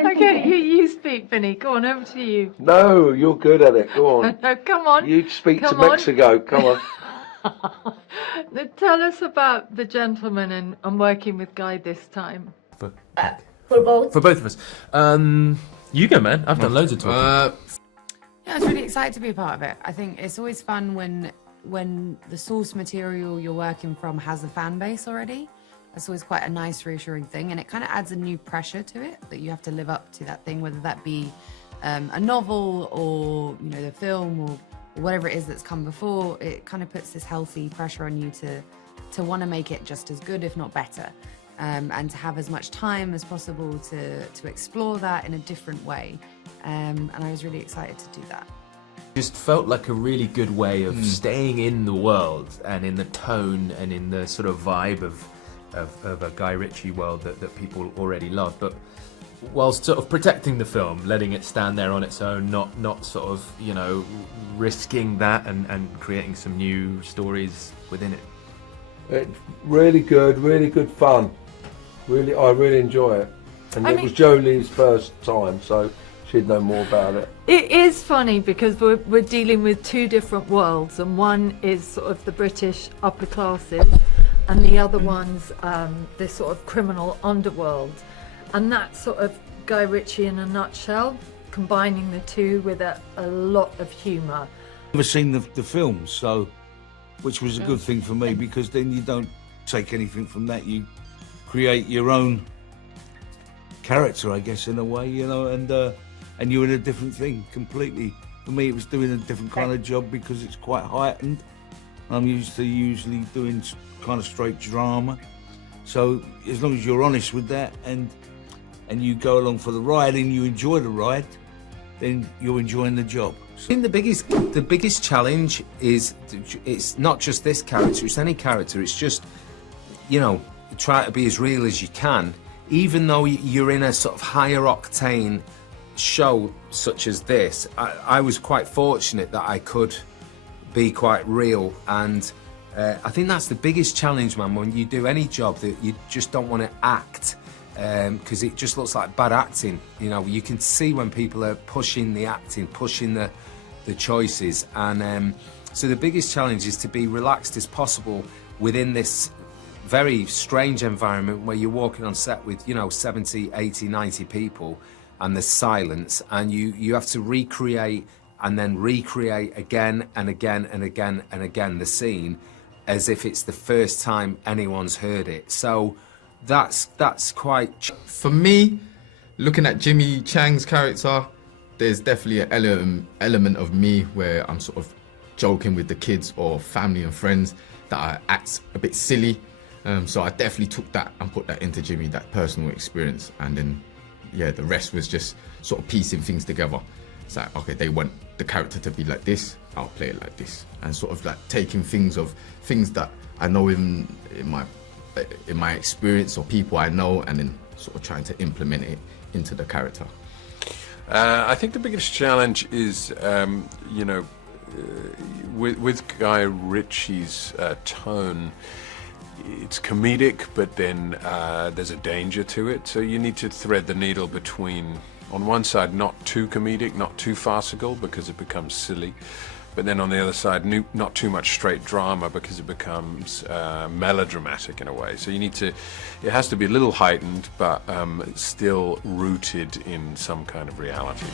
Okay, you speak, Vinny. Go on, over to you. No, you're good at it. Go on. No, come on. You speak to Come on. Mexico. Come on. Tell us about The Gentleman and working with Guy this time. For both. both of us. You go, man. I've done loads of talking. Yeah, I was really excited to be a part of it. I think it's always fun when the source material you're working from has a fan base already. That's always quite a nice, reassuring thing, and it kind of adds a new pressure to it that you have to live up to that thing, whether that be a novel or the film or whatever it is that's come before. It kind of puts this healthy pressure on you to want to make it just as good, if not better, and to have as much time as possible to explore that in a different way. And I was really excited to do that. Just felt like a really good way of staying in the world and in the tone and in the sort of vibe of a Guy Ritchie world that people already love, but whilst sort of protecting the film, letting it stand there on its own, not sort of risking that and creating some new stories within it. It's really good fun. I really enjoy it. And it was Jolie's first time, so she'd know more about it. It is funny because we're dealing with two different worlds, and one is sort of the British upper classes, and the other one's this sort of criminal underworld. And that's sort of Guy Ritchie in a nutshell, combining the two with a lot of humour. I've never seen the film, so which was a good thing for me, because then you don't take anything from that. You create your own character, I guess, in a way, and you're in a different thing completely. For me, it was doing a different kind of job because it's quite heightened. I'm used to usually doing kind of straight drama. So as long as you're honest with that and you go along for the ride and you enjoy the ride, then you're enjoying the job. I think the biggest challenge is it's not just this character, it's any character. It's just, try to be as real as you can, even though you're in a sort of higher octane show such as this. I was quite fortunate that I could be quite real, and I think that's the biggest challenge, man, when you do any job, that you just don't want to act, because it just looks like bad acting. You can see when people are pushing the acting, pushing the choices, and so the biggest challenge is to be relaxed as possible within this very strange environment where you're walking on set with 70, 80, 90 people, and there's silence, and you have to recreate and then recreate again and again and again and again the scene as if it's the first time anyone's heard it. So that's quite... For me, looking at Jimmy Chang's character, there's definitely an element of me where I'm sort of joking with the kids or family and friends that I act a bit silly. So I definitely took that and put that into Jimmy, that personal experience. And then, the rest was just sort of piecing things together. It's like, okay, they want the character to be like this, I'll play it like this. And sort of like taking things that I know in my experience or people I know, and then sort of trying to implement it into the character. I think the biggest challenge is, with Guy Ritchie's tone, it's comedic, but then there's a danger to it. So you need to thread the needle between, on one side, not too comedic, not too farcical, because it becomes silly. But then on the other side, not too much straight drama, because it becomes melodramatic in a way. So it has to be a little heightened, but still rooted in some kind of reality.